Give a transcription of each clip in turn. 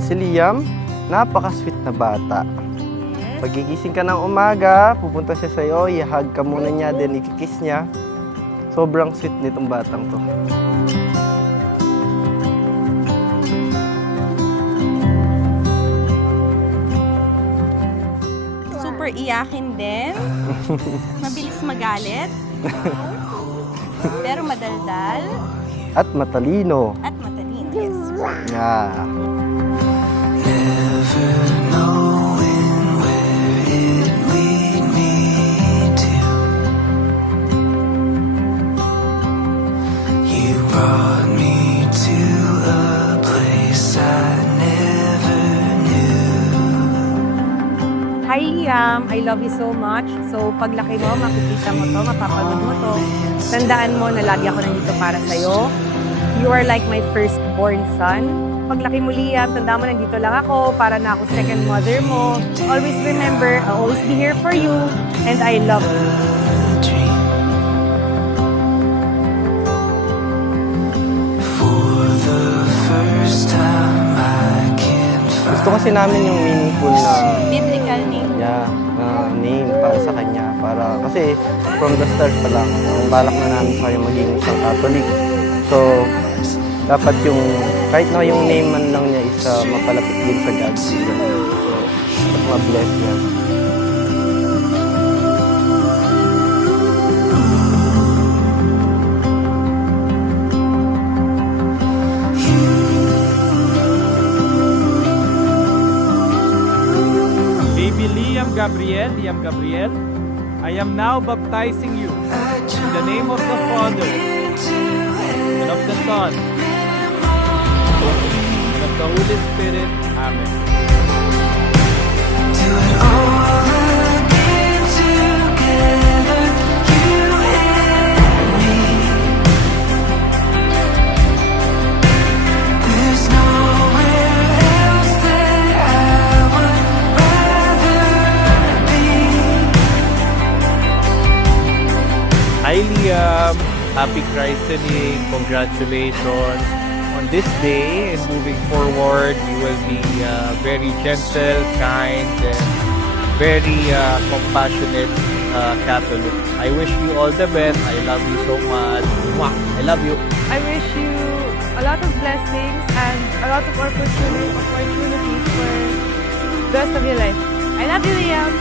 Si Liam, napaka-sweet na bata. Yes. Pagigising ka ng umaga, pupunta siya sa'yo, i-hug ka muna niya, then i-kiss niya. Sobrang sweet nitong batang to. Super iyakin din. Mabilis magalit. Pero madaldal. At matalino. At matalino. Yes. Yeah. Never knowing where it lead me to. You brought me to a place I never knew. Hi Liam, I love you so much. So paglaki mo, makikita mo to, mapapanood mo to. Tandaan mo na lagi ako nandito para sa'yo. You are like my firstborn son. Paglaki mo Liam, tandaan mo nandito lang ako para na ako second mother mo. Always remember, I'll always be here for you and I love you. For the first time I can Gusto kasi namin yung meaningful na Biblical name. name para sa kanya. Kasi from the start pa lang, balak na namin sa kanya maging isang Catholic. So, dapat yung, kahit na yung name man lang niya is mapalapit din sa God. So, at ma-bless niya. Baby Liam Gabriel, I am now baptizing you in the name of the Father, and of the Son, and of the Holy Spirit. Amen. do it all again together, you and me. There's nowhere else that I would rather be. Hi Liam, happy christening, congratulations. On this day and moving forward, you will be very gentle, kind, and very compassionate Catholic. I wish you all the best. I love you so much. Mwah! I love you. I wish you a lot of blessings and a lot of opportunities for the rest of your life. I love you Liam.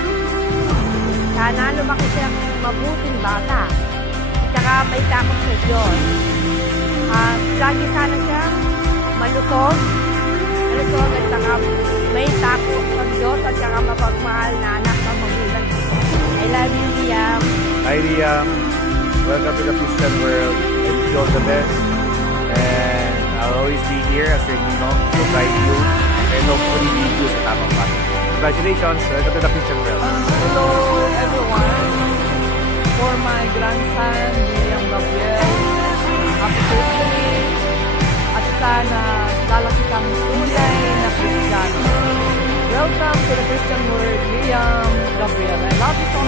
Sana lumaki siyang mabuting bata. Tsaka may takot sa Diyos. Lagi sana siyang malusog at saka may takot sa Diyos at saka mapagmahal na anak ng magulang. I love you, Liam. Hi Liam, welcome to the Christian world. I wish you all the best. And I'll always be here as your ninong to guide you and hopefully lead you sa tamang path. Congratulations, welcome to the Christian world. Hello everyone. For my grandson, Liam Gabriel, happy birthday. At sana lalaki kang tunay na Kristiyano. Welcome to the Christian world, Liam Gabriel. I love you so